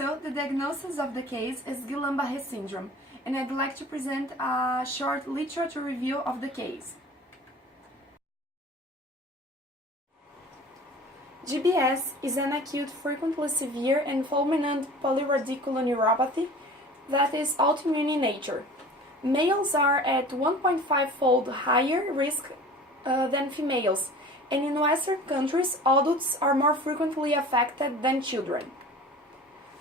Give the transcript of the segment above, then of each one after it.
So, the diagnosis of the case is Guillain-Barré syndrome, and I'd like to present a short literature review of the case. GBS is an acute, frequently severe and fulminant polyradicular neuropathy that is autoimmune in nature. Males are at 1.5-fold higher risk than females, and in Western countries, adults are more frequently affected than children.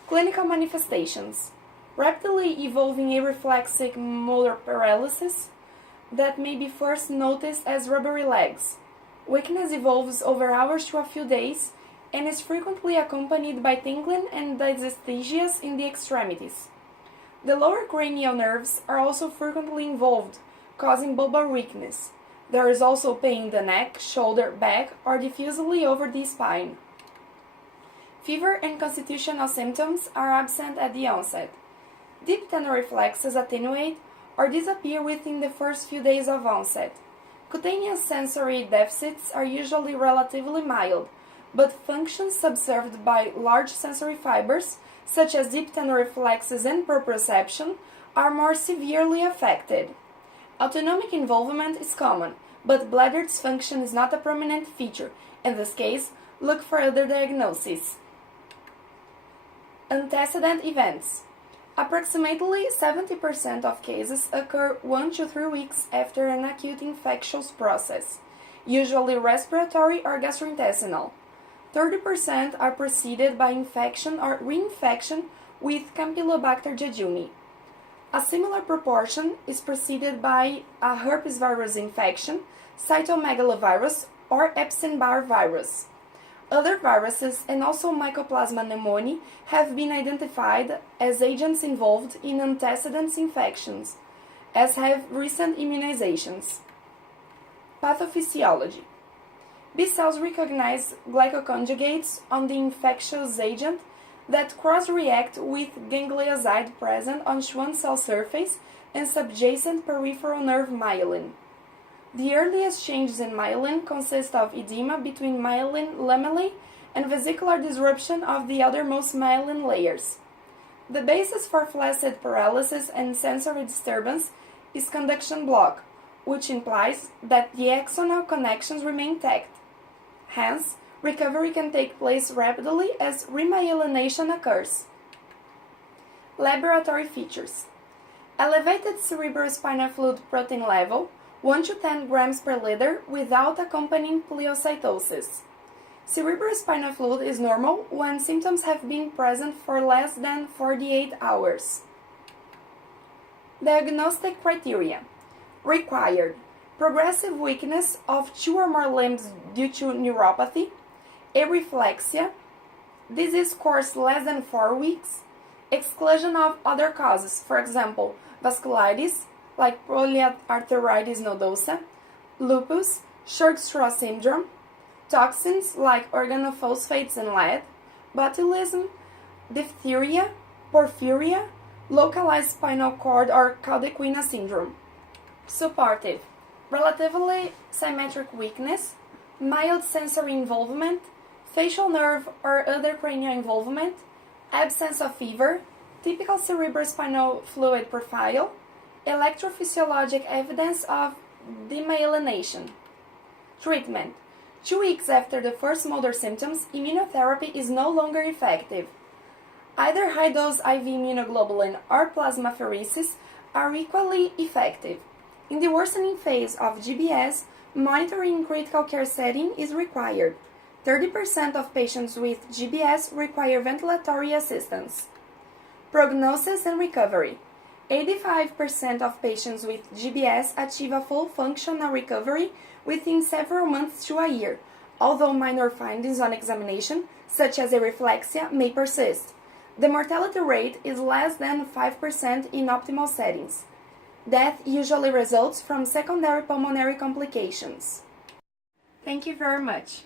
Clinical manifestations: rapidly evolving areflexic motor paralysis that may be first noticed as rubbery legs. Weakness evolves over hours to a few days and is frequently accompanied by tingling and dysesthesias in the extremities. The lower cranial nerves are also frequently involved, causing bulbar weakness. There is also pain in the neck, shoulder, back, or diffusely over the spine. Fever and constitutional symptoms are absent at the onset. Deep tendon reflexes attenuate or disappear within the first few days of onset. Cutaneous sensory deficits are usually relatively mild, but functions observed by large sensory fibers, such as deep tendon reflexes and proprioception, are more severely affected. Autonomic involvement is common, but bladder dysfunction is not a prominent feature. In this case, look for other diagnoses. Antecedent events. Approximately 70% of cases occur 1 to 3 weeks after an acute infectious process, usually respiratory or gastrointestinal. 30% are preceded by infection or reinfection with Campylobacter jejuni. A similar proportion is preceded by a herpes virus infection, cytomegalovirus, or Epstein-Barr virus. Other viruses and also Mycoplasma pneumoniae have been identified as agents involved in antecedent infections, as have recent immunizations. Pathophysiology. B cells recognize glycoconjugates on the infectious agent that cross-react with ganglioside present on Schwann cell surface and subjacent peripheral nerve myelin. The earliest changes in myelin consist of edema between myelin lamellae and vesicular disruption of the outermost myelin layers. The basis for flaccid paralysis and sensory disturbance is conduction block, which implies that the axonal connections remain intact. Hence, recovery can take place rapidly as remyelination occurs. Laboratory features: elevated cerebrospinal fluid protein level, 1 to 10 grams per liter without accompanying pleocytosis. Cerebrospinal fluid is normal when symptoms have been present for less than 48 hours. Diagnostic criteria: required progressive weakness of 2 or more limbs due to neuropathy, areflexia, disease course less than 4 weeks, exclusion of other causes, for example, vasculitis, like polyarteritis nodosa, lupus, short straw syndrome, toxins like organophosphates and lead, botulism, diphtheria, porphyria, localized spinal cord or Caldequina syndrome. Supportive: relatively symmetric weakness, mild sensory involvement, facial nerve or other cranial involvement, absence of fever, typical cerebrospinal fluid profile, electrophysiologic evidence of demyelination. Treatment: 2 weeks after the first motor symptoms, immunotherapy is no longer effective. Either high-dose IV immunoglobulin or plasmapheresis are equally effective. In the worsening phase of GBS, monitoring in critical care setting is required. 30% of patients with GBS require ventilatory assistance. Prognosis and recovery: 85% of patients with GBS achieve a full functional recovery within several months to a year, although minor findings on examination, such as areflexia, may persist. The mortality rate is less than 5% in optimal settings. Death usually results from secondary pulmonary complications. Thank you very much.